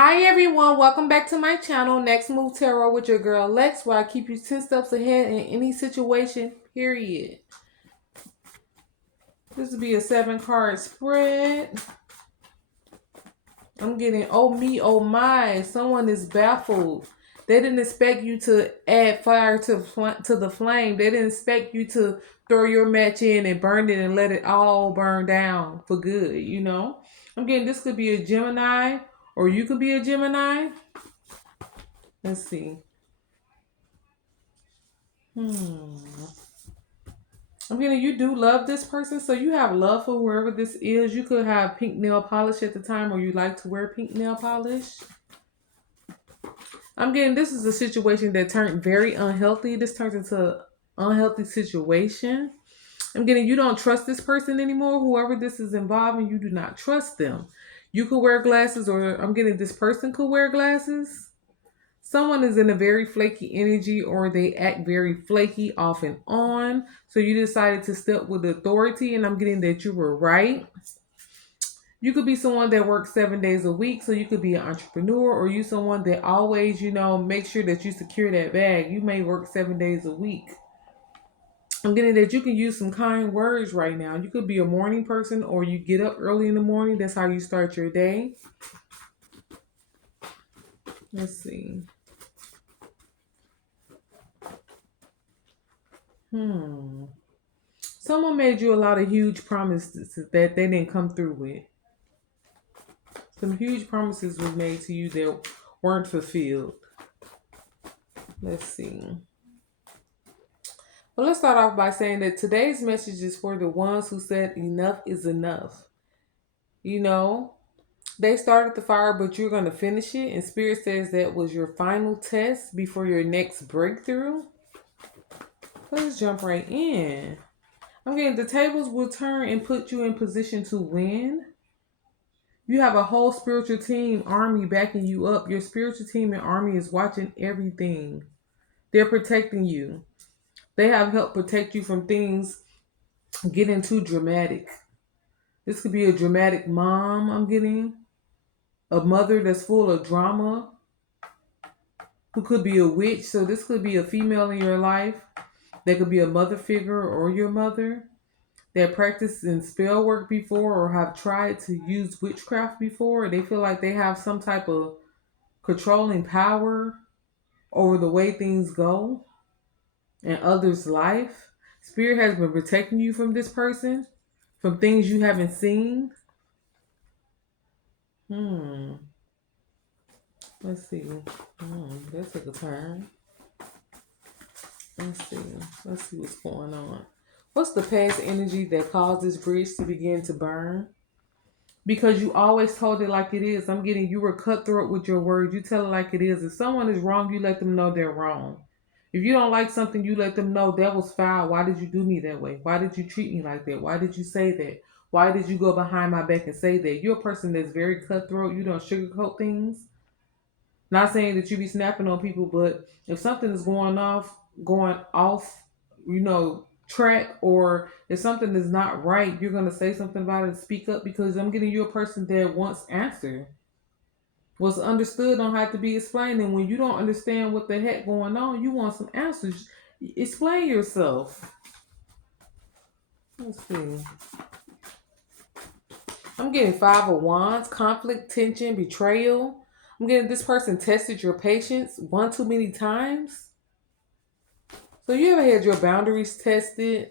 Hi everyone, welcome back to my channel, Next Move Tarot with your girl Lex, where I keep you 10 steps ahead in any situation, period. This will be a 7 card spread. I'm getting, oh me, oh my, someone is baffled. They didn't expect you to add fire to the flame. They didn't expect you to throw your match in and burn it and let it all burn down for good, you know? I'm getting, this could be a Gemini, or you could be a Gemini. Let's see. I'm getting, you do love this person, so you have love for whoever this is. You could have pink nail polish at the time, or you like to wear pink nail polish. I'm getting, this is a situation that turned very unhealthy. This turns into an unhealthy situation. I'm getting, you don't trust this person anymore. Whoever this is involving, you do not trust them. You could wear glasses, or I'm getting, this person could wear glasses. Someone is in a very flaky energy, or they act very flaky off and on. So you decided to step with authority, and I'm getting that you were right. You could be someone that works 7 days a week. So you could be an entrepreneur, or you someone that always, make sure that you secure that bag. You may work 7 days a week. I'm getting that you can use some kind words right now. You could be a morning person, or you get up early in the morning. That's how you start your day. Let's see. Someone made you a lot of huge promises that they didn't come through with. Some huge promises were made to you that weren't fulfilled. Let's see. Well, let's start off by saying that today's message is for the ones who said enough is enough. You know, they started the fire, but you're going to finish it. And Spirit says that was your final test before your next breakthrough. Let's jump right in. I'm getting, the tables will turn and put you in position to win. You have a whole spiritual team, army backing you up. Your spiritual team and army is watching everything. They're protecting you. They have helped protect you from things getting too dramatic. This could be a dramatic mom, I'm getting. A mother that's full of drama. Who could be a witch. So this could be a female in your life. There could be a mother figure or your mother that practiced in spell work before, or have tried to use witchcraft before. They feel like they have some type of controlling power over the way things go in others' life. Spirit has been protecting you from this person, from things you haven't seen. Let's see. That took a turn. Let's see. Let's see what's going on. What's the past energy that caused this bridge to begin to burn? Because you always told it like it is. I'm getting, you were cutthroat with your words. You tell it like it is. If someone is wrong, you let them know they're wrong. If you don't like something, you let them know that was foul. Why did you do me that way? Why did you treat me like that? Why did you say that? Why did you go behind my back and say that? You're a person that's very cutthroat. You don't sugarcoat things. Not saying that you be snapping on people, but if something is going off, track, or if something is not right, you're gonna say something about it and speak up, because I'm getting you a person that wants answer. What's understood don't have to be explained. And when you don't understand what the heck going on, you want some answers. Explain yourself. Let's see. I'm getting 5 of Wands, conflict, tension, betrayal. I'm getting, this person tested your patience one too many times. So you ever had your boundaries tested?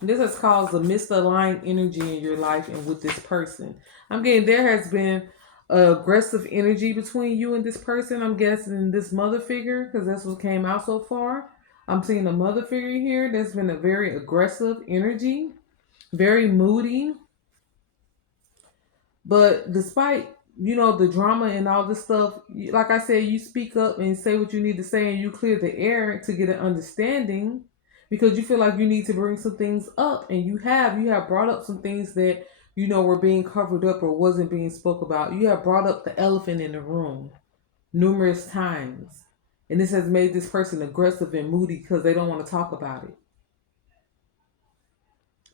This has caused a misaligned energy in your life and with this person. I'm getting, there has been aggressive energy between you and this person. I'm guessing this mother figure, because that's what came out so far. I'm seeing a mother figure here. There's been a very aggressive energy, very moody. But despite, the drama and all this stuff, like I said, you speak up and say what you need to say, and you clear the air to get an understanding, because you feel like you need to bring some things up, and you have brought up some things that were being covered up or wasn't being spoke about. You have brought up the elephant in the room numerous times, and this has made this person aggressive and moody because they don't want to talk about it.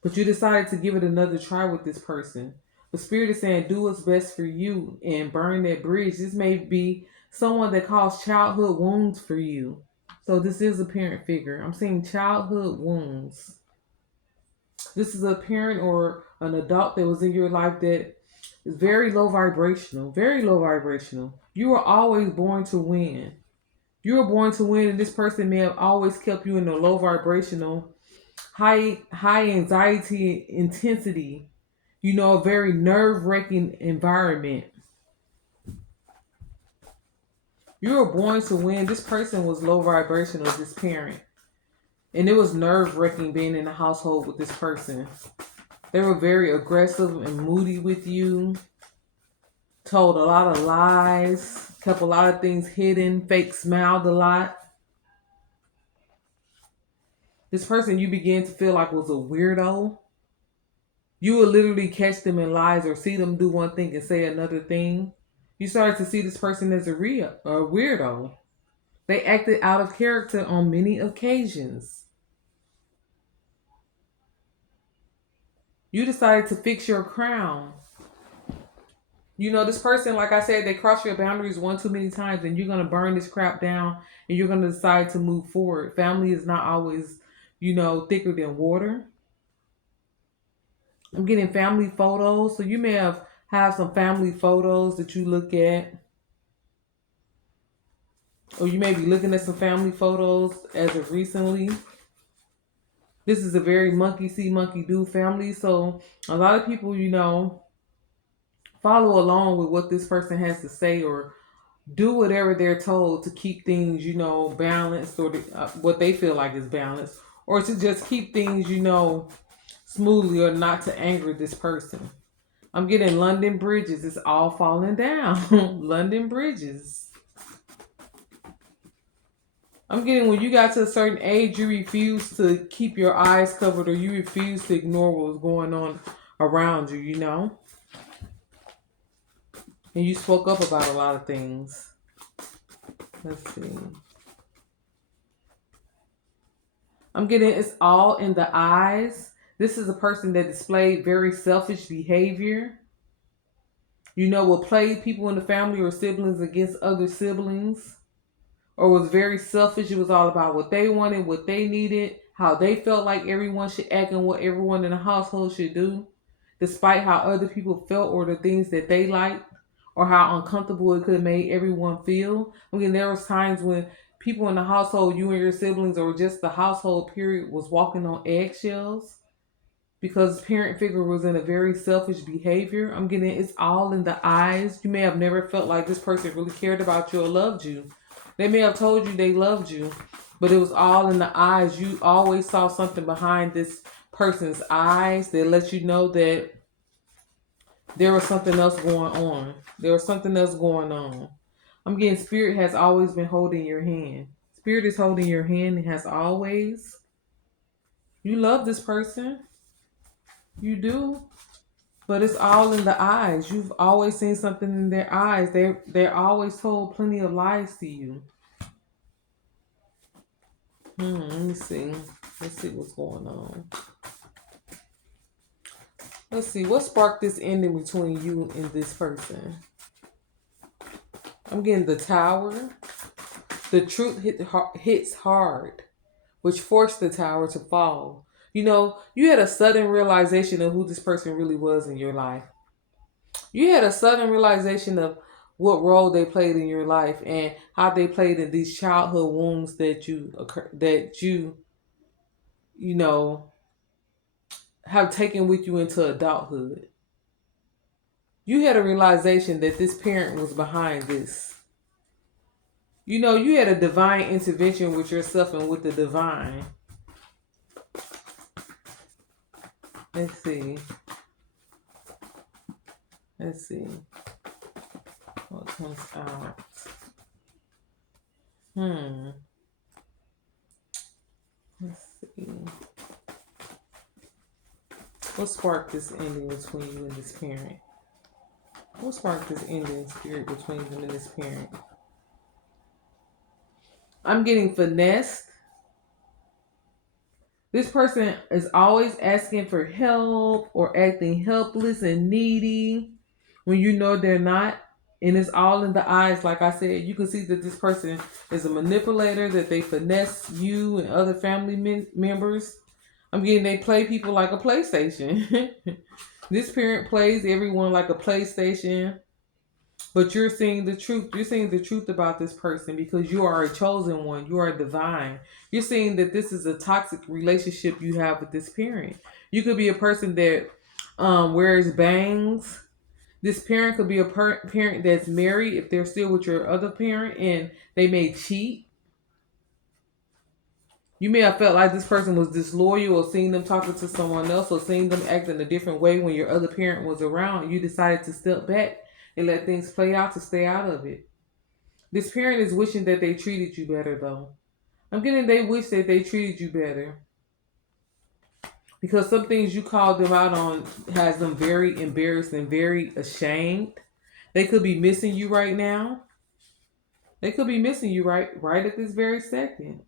But you decided to give it another try with this person. The spirit is saying, do what's best for you and burn that bridge. This may be someone that caused childhood wounds for you. So this is a parent figure. I'm seeing childhood wounds. This is a parent or an adult that was in your life that is very low vibrational, very low vibrational. You were always born to win. You were born to win, and this person may have always kept you in a low vibrational, high anxiety intensity, a very nerve-wracking environment. You were born to win. This person was low vibrational, this parent. And it was nerve-wracking being in the household with this person. They were very aggressive and moody with you, told a lot of lies, kept a lot of things hidden, fake smiled a lot. This person you began to feel like was a weirdo. You would literally catch them in lies or see them do one thing and say another thing. You started to see this person as a weirdo. They acted out of character on many occasions. You decided to fix your crown. This person, like I said, they cross your boundaries one too many times, and you're going to burn this crap down and you're going to decide to move forward. Family is not always, thicker than water. I'm getting family photos. So you may have some family photos that you look at. Or you may be looking at some family photos as of recently. This is a very monkey see, monkey do family. So a lot of people, follow along with what this person has to say or do whatever they're told to keep things, balanced or what they feel like is balanced. Or to just keep things, smoothly or not to anger this person. I'm getting London bridges. It's all falling down. London bridges. I'm getting when you got to a certain age, you refuse to keep your eyes covered or you refuse to ignore what's going on around you, And you spoke up about a lot of things. Let's see. I'm getting it's all in the eyes. This is a person that displayed very selfish behavior. Will play people in the family or siblings against other siblings. Or was very selfish. It was all about what they wanted, what they needed, how they felt like everyone should act and what everyone in the household should do, despite how other people felt or the things that they liked or how uncomfortable it could have made everyone feel. I mean, there was times when people in the household, you and your siblings or just the household period, was walking on eggshells because parent figure was in a very selfish behavior. I'm getting it's all in the eyes. You may have never felt like this person really cared about you or loved you. They may have told you they loved you, but it was all in the eyes. You always saw something behind this person's eyes that let you know that there was something else going on. There was something else going on. I'm getting spirit has always been holding your hand. Spirit is holding your hand and has always. You love this person. You do. But it's all in the eyes. You've always seen something in their eyes. They're always told plenty of lies to you. Let me see. Let's see what's going on. Let's see. What sparked this ending between you and this person? I'm getting the Tower. The truth hits hard, which forced the Tower to fall. You had a sudden realization of who this person really was in your life. You had a sudden realization of what role they played in your life and how they played in these childhood wounds that you have taken with you into adulthood. You had a realization that this parent was behind this. You had a divine intervention with yourself and with the divine. Let's see. What comes out? Let's see. What sparked this ending between you and this parent? What sparked this ending spirit between them and this parent? I'm getting finessed. This person is always asking for help or acting helpless and needy when you know they're not. And it's all in the eyes. Like I said, you can see that this person is a manipulator, that they finesse you and other family members. I'm getting they play people like a PlayStation. This parent plays everyone like a PlayStation. But you're seeing the truth. You're seeing the truth about this person because you are a chosen one. You are divine. You're seeing that this is a toxic relationship you have with this parent. You could be a person that wears bangs. This parent could be a parent that's married if they're still with your other parent and they may cheat. You may have felt like this person was disloyal or seen them talking to someone else or seen them acting a different way when your other parent was around. You decided to step back and let things play out to stay out of it. This parent is wishing that they treated you better, though. I'm getting they wish that they treated you better because some things you called them out on has them very embarrassed and very ashamed. They could be missing you right now. They could be missing you right at this very second.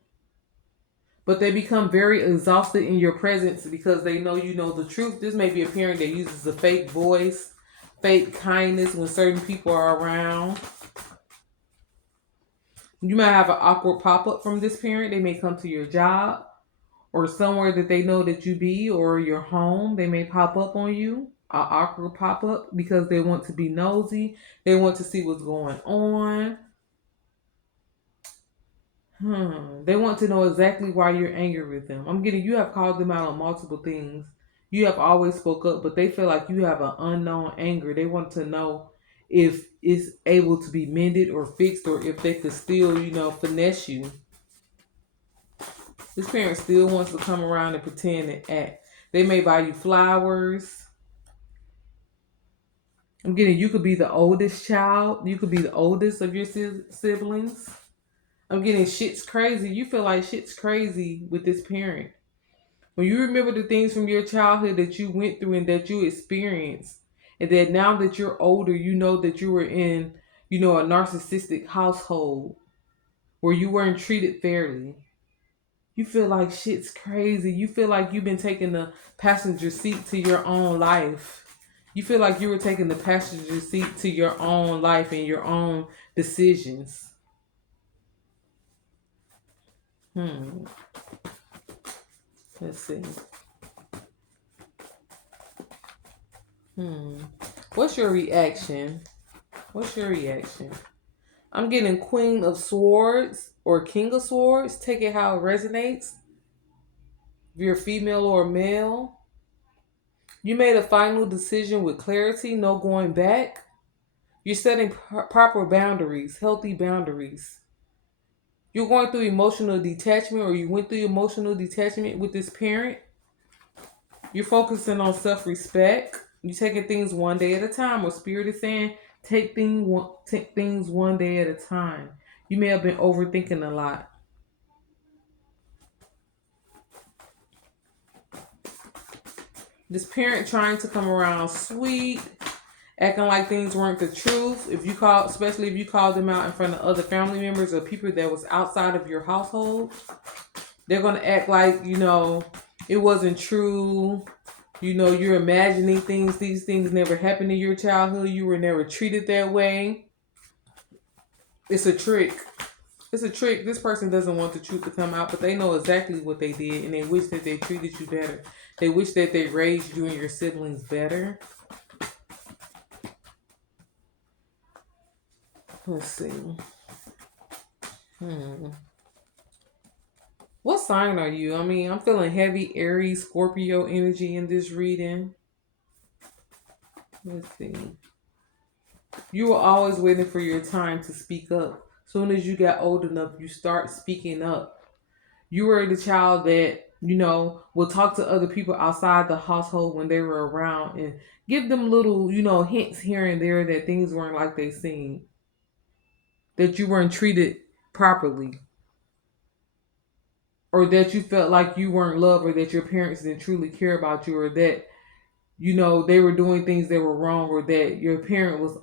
But they become very exhausted in your presence because they know you know the truth. This may be a parent that uses a fake voice, fake kindness when certain people are around. You might have an awkward pop up from this parent. They may come to your job or somewhere that they know that you be or your home. They may pop up on you, an awkward pop up because they want to be nosy. They want to see what's going on. They want to know exactly why you're angry with them. I'm getting you have called them out on multiple things. You have always spoke up, but they feel like you have an unknown anger. They want to know if it's able to be mended or fixed or if they could still, finesse you. This parent still wants to come around and pretend and act. They may buy you flowers. I'm getting you could be the oldest child. You could be the oldest of your siblings. I'm getting shit's crazy. You feel like shit's crazy with this parent. When you remember the things from your childhood that you went through and that you experienced, and that now that you're older, you know that you were in, a narcissistic household where you weren't treated fairly. You feel like shit's crazy. You feel like you've been taking the passenger seat to your own life. You feel like you were taking the passenger seat to your own life and your own decisions. Let's see. What's your reaction? I'm getting Queen of Swords or King of Swords. Take it how it resonates. If you're female or male, you made a final decision with clarity, no going back. You're setting proper boundaries, healthy boundaries. You're going through emotional detachment or you went through emotional detachment with this parent. You're focusing on self-respect. You're taking things one day at a time. Or Spirit is saying, take things one day at a time. You may have been overthinking a lot. This parent trying to come around sweet, acting like things weren't the truth. Especially if you called them out in front of other family members or people that was outside of your household, they're gonna act like it wasn't true. You're imagining things. These things never happened in your childhood. You were never treated that way. It's a trick. This person doesn't want the truth to come out, but they know exactly what they did, and they wish that they treated you better. They wish that they raised you and your siblings better. Let's see. What sign are you? I'm feeling heavy Aries, Scorpio energy in this reading. Let's see. You were always waiting for your time to speak up. Soon as you got old enough, you start speaking up. You were the child that, will talk to other people outside the household when they were around and give them little, hints here and there that things weren't like they seemed. That you weren't treated properly. Or that you felt like you weren't loved or that your parents didn't truly care about you or that, they were doing things that were wrong or that your parent was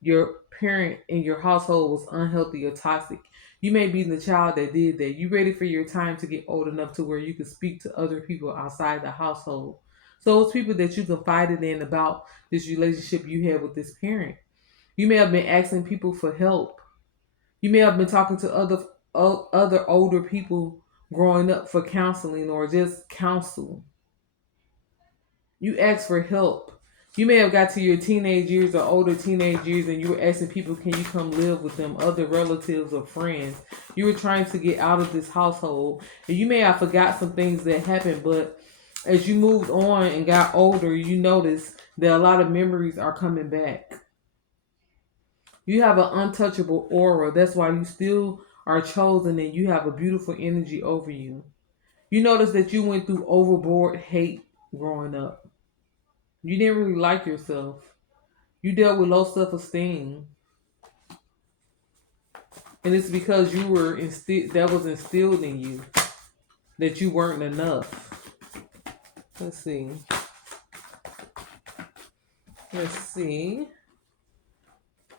your parent in your household was unhealthy or toxic. You may be the child that did that. You ready for your time to get old enough to where you can speak to other people outside the household. So it's people that you confided in about this relationship you had with this parent. You may have been asking people for help. You may have been talking to other older people growing up for counseling or just counsel. You asked for help. You may have got to your teenage years or older teenage years and you were asking people, can you come live with them, other relatives or friends? You were trying to get out of this household. And you may have forgot some things that happened, but as you moved on and got older, you noticed that a lot of memories are coming back. You have an untouchable aura. That's why you still are chosen and you have a beautiful energy over you. You notice that you went through overboard hate growing up. You didn't really like yourself. You dealt with low self esteem. And it's because you were that was instilled in you that you weren't enough. Let's see. Let's see.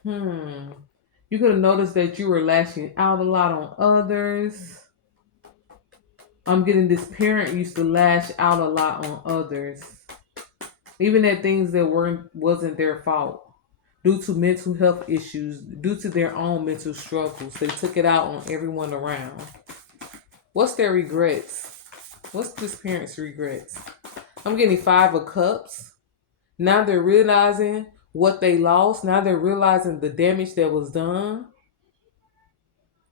You could have noticed that you were lashing out a lot on others. I'm getting this parent used to lash out a lot on others, even at things that wasn't their fault, due to mental health issues, due to their own mental struggles. They took it out on everyone around. What's their regrets? What's this parent's regrets? I'm getting 5 of Cups. Now they're realizing what they lost. Now they're realizing the damage that was done.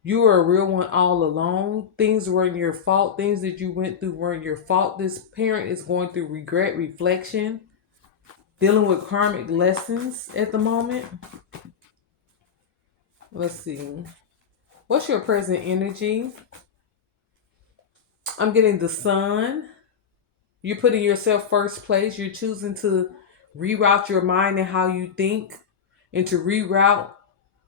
You were a real one all along. Things weren't your fault. Things that you went through weren't your fault. This parent is going through regret, reflection, dealing with karmic lessons at the moment. Let's see. What's your present energy? I'm getting the Sun. You're putting yourself first place. You're choosing to reroute your mind and how you think and to reroute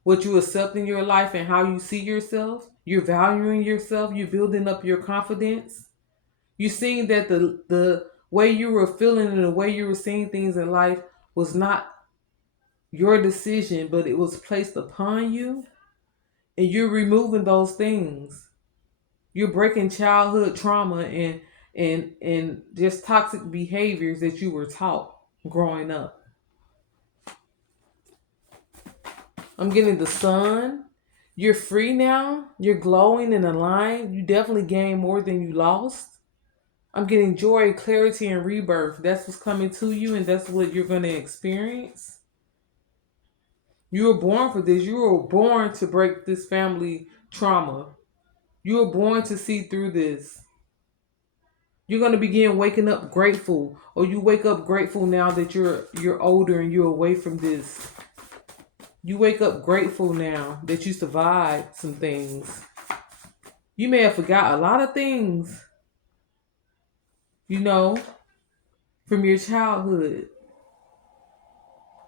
what you accept in your life and how you see yourself. You're valuing yourself. You're building up your confidence. You're seeing that the way you were feeling and the way you were seeing things in life was not your decision, but it was placed upon you. And you're removing those things. You're breaking childhood trauma and just toxic behaviors that you were taught growing up. I'm getting the Sun. You're free now. You're glowing and aligned. You definitely gained more than you lost. I'm getting joy, clarity, and rebirth. That's what's coming to you, and that's what you're going to experience. You were born for this. You were born to break this family trauma. You were born to see through this. You're going to begin waking up grateful, or you wake up grateful now that you're older and you're away from this. You wake up grateful now that you survived some things. You may have forgot a lot of things, from your childhood.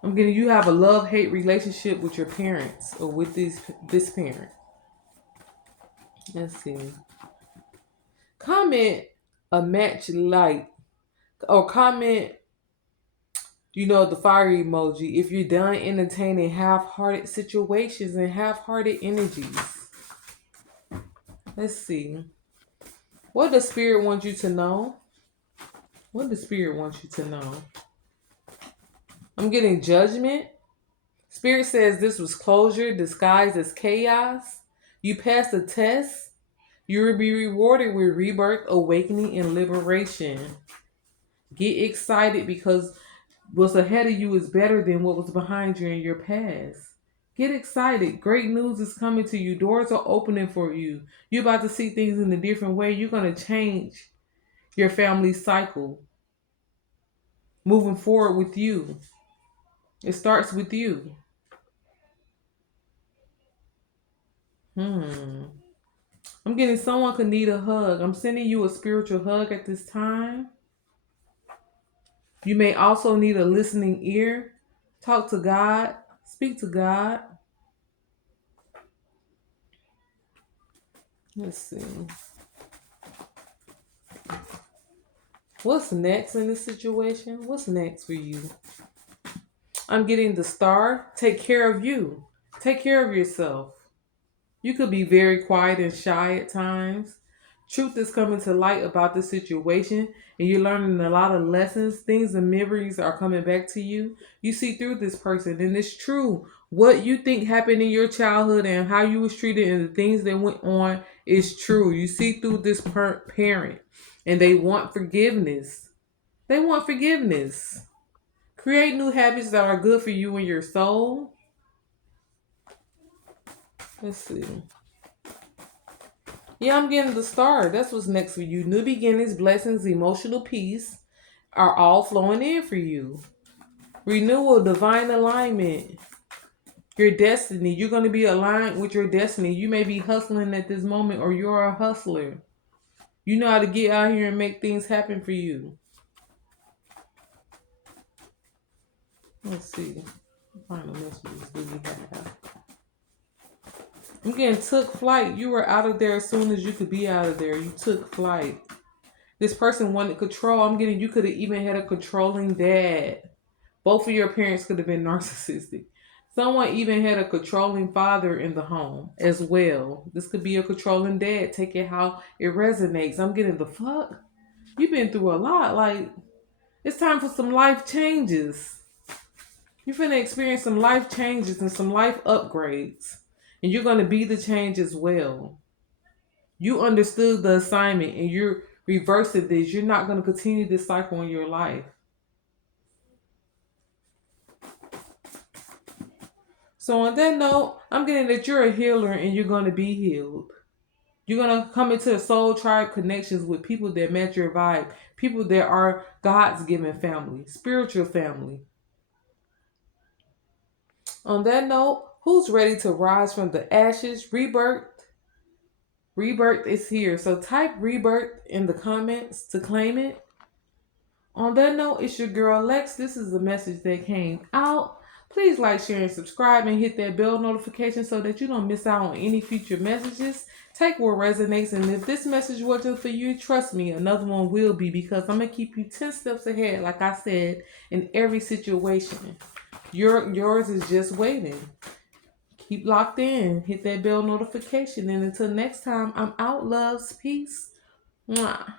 I'm getting you have a love-hate relationship with your parents or with this parent. Let's see. Comment a match like or comment, the fire emoji if you're done entertaining half-hearted situations and half-hearted energies. Let's see. What does Spirit want you to know? What does Spirit want you to know? I'm getting Judgment. Spirit says this was closure disguised as chaos. You passed the test. You will be rewarded with rebirth, awakening, and liberation. Get excited because what's ahead of you is better than what was behind you in your past. Get excited. Great news is coming to you. Doors are opening for you. You're about to see things in a different way. You're going to change your family cycle. Moving forward with you. It starts with you. I'm getting someone could need a hug. I'm sending you a spiritual hug at this time. You may also need a listening ear. Talk to God. Speak to God. Let's see. What's next in this situation? What's next for you? I'm getting the star. Take care of you. Take care of yourself. You could be very quiet and shy at times. Truth is coming to light about the situation, and you're learning a lot of lessons. Things and memories are coming back to you. You see through this person, and it's true. What you think happened in your childhood and how you was treated and the things that went on is true. You see through this parent, and they want forgiveness. They want forgiveness. Create new habits that are good for you and your soul. Let's see. Yeah, I'm getting the star. That's what's next for you. New beginnings, blessings, emotional peace are all flowing in for you. Renewal, divine alignment, your destiny. You're going to be aligned with your destiny. You may be hustling at this moment, or you're a hustler. You know how to get out here and make things happen for you. Let's see. What final messages do we have? I'm getting took flight. You were out of there as soon as you could be out of there. You took flight. This person wanted control. I'm getting you could have even had a controlling dad. Both of your parents could have been narcissistic. Someone even had a controlling father in the home as well. This could be a controlling dad. Take it how it resonates. I'm getting the fuck. You've been through a lot. Like, it's time for some life changes. You're finna experience some life changes and some life upgrades. And you're going to be the change as well. You understood the assignment and you're reversing this. You're not going to continue this cycle in your life. So on that note, I'm getting that you're a healer and you're going to be healed. You're going to come into a soul tribe connections with people that match your vibe. People that are God's given family, spiritual family. On that note, who's ready to rise from the ashes? Rebirth. Rebirth is here. So type rebirth in the comments to claim it. On that note, it's your girl Lex. This is the message that came out. Please like, share, and subscribe and hit that bell notification so that you don't miss out on any future messages. Take what resonates, and if this message wasn't for you, trust me, another one will be, because I'm going to keep you 10 steps ahead, like I said, in every situation. Yours is just waiting. Keep locked in. Hit that bell notification. And until next time, I'm out, loves. Peace. Mwah.